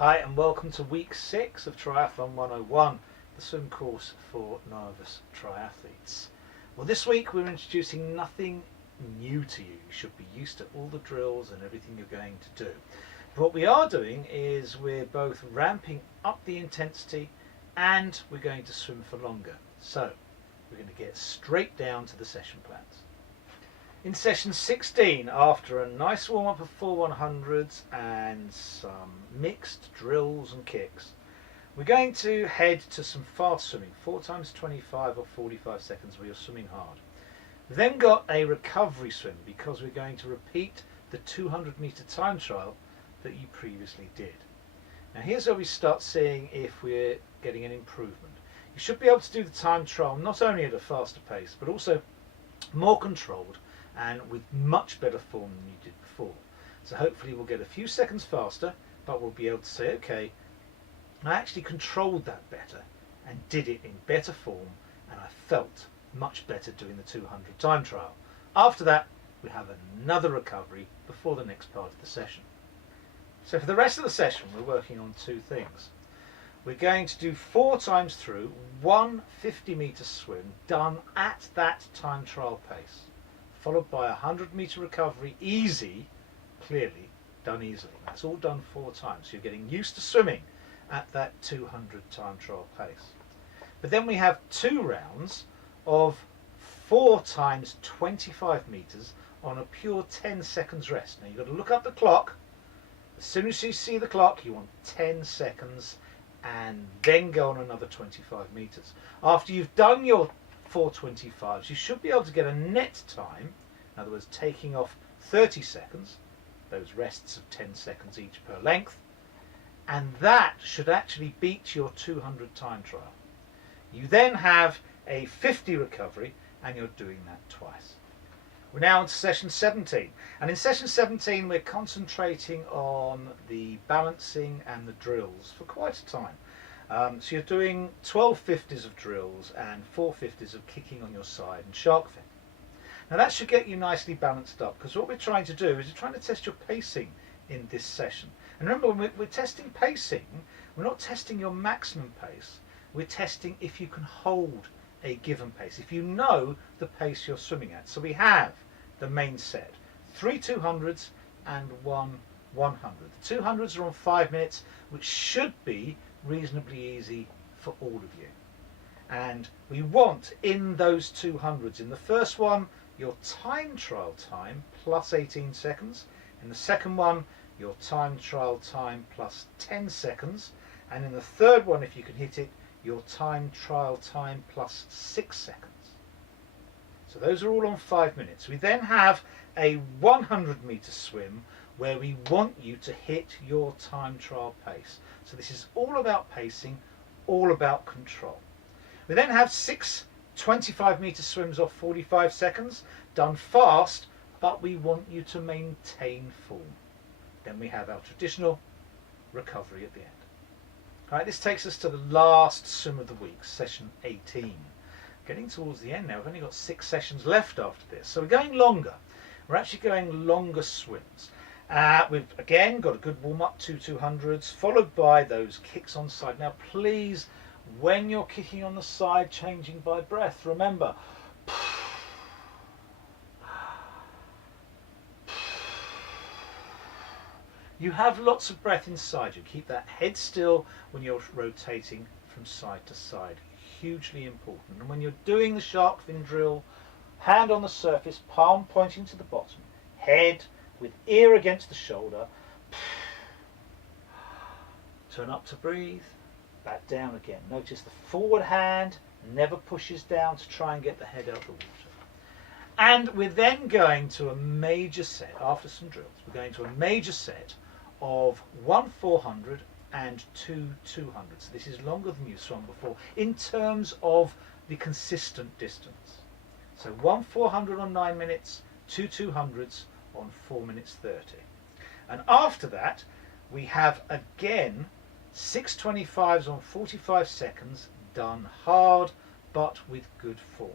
Hi and welcome to week 6 of Triathlon 101, the swim course for novice triathletes. Well, this week we're introducing nothing new to you. You should be used to all the drills and everything you're going to do. But what we are doing is we're both ramping up the intensity and we're going to swim for longer. So we're going to get straight down to the session plans. In session 16, after a nice warm-up of 4 100s and some mixed drills and kicks, we're going to head to some fast swimming, 4 times 25 or 45 seconds where you're swimming hard. We've then got a recovery swim because we're going to repeat the 200-meter time trial that you previously did. Now here's where we start seeing if we're getting an improvement. You should be able to do the time trial not only at a faster pace but also more controlled and with much better form than you did before. So hopefully we'll get a few seconds faster, but we'll be able to say, okay, I actually controlled that better and did it in better form, and I felt much better doing the 200 time trial. After that, we have another recovery before the next part of the session. So for the rest of the session, we're working on 2 things. We're going to do 4 times through, 1 50-meter swim done at that time trial pace, followed by a 100-meter recovery, easy, clearly done easily. That's all done 4 times. So you're getting used to swimming at that 200 time trial pace. But then we have 2 rounds of 4 times 25 meters on a pure 10 seconds rest. Now you've got to look up the clock. As soon as you see the clock, you want 10 seconds and then go on another 25 meters. After you've done your 4:25s, you should be able to get a net time, in other words taking off 30 seconds, those rests of 10 seconds each per length, and that should actually beat your 200 time trial. You then have a 50 recovery and you're doing that twice. We're now on to session 17, and in session 17 we're concentrating on the balancing and the drills for quite a time. So you're doing 12 50s of drills and 4 50s of kicking on your side and shark fin. Now that should get you nicely balanced up, because what we're trying to do is we're trying to test your pacing in this session. And remember, when we're testing pacing, we're not testing your maximum pace, we're testing if you can hold a given pace, if you know the pace you're swimming at. So we have the main set, 3 200s and 1 100. The 200s are on 5 minutes, which should be reasonably easy for all of you. And we want in those 200s, in the first one, your time trial time plus 18 seconds. In the second one, your time trial time plus 10 seconds. And in the third one, if you can hit it, your time trial time plus 6 seconds. So those are all on 5 minutes. We then have a 100-meter swim where we want you to hit your time trial pace. So this is all about pacing, all about control. We then have 6 25-meter swims off 45 seconds, done fast, but we want you to maintain form. Then we have our traditional recovery at the end. All right, this takes us to the last swim of the week, session 18. Getting towards the end now, we've only got 6 sessions left after this. So we're going longer. We're actually going longer swims. We've again got a good warm-up, 2 200s, followed by those kicks on side. Now please, when you're kicking on the side, changing by breath, remember, you have lots of breath inside you. Keep that head still when you're rotating from side to side. Hugely important. And when you're doing the shark fin drill, hand on the surface, palm pointing to the bottom, head with ear against the shoulder. Turn up to breathe, back down again. Notice the forward hand never pushes down to try and get the head out of the water. And we're then going to a major set, after some drills, we're going to a major set of 1 400 and 2 200. So this is longer than you've swum before in terms of the consistent distance. So 1 400 on 9 minutes, 2 200s on 4 minutes 30. And after that we have again 6 25s on 45 seconds, done hard but with good form.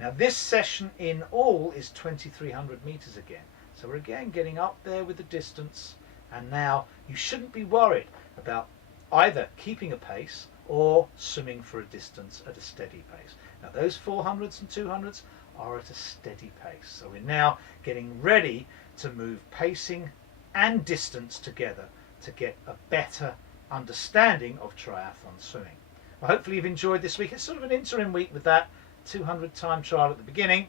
Now this session in all is 2300 meters again. So we're again getting up there with the distance And now you shouldn't be worried about either keeping a pace or swimming for a distance at a steady pace. Now those 400s and 200s are at a steady pace. So we're now getting ready to move pacing and distance together to get a better understanding of triathlon swimming. Well, hopefully you've enjoyed this week. It's sort of an interim week with that 200 time trial at the beginning,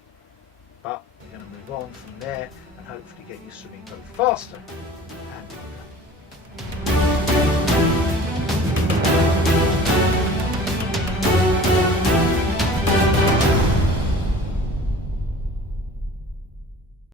but we're going to move on from there and hopefully get you swimming both faster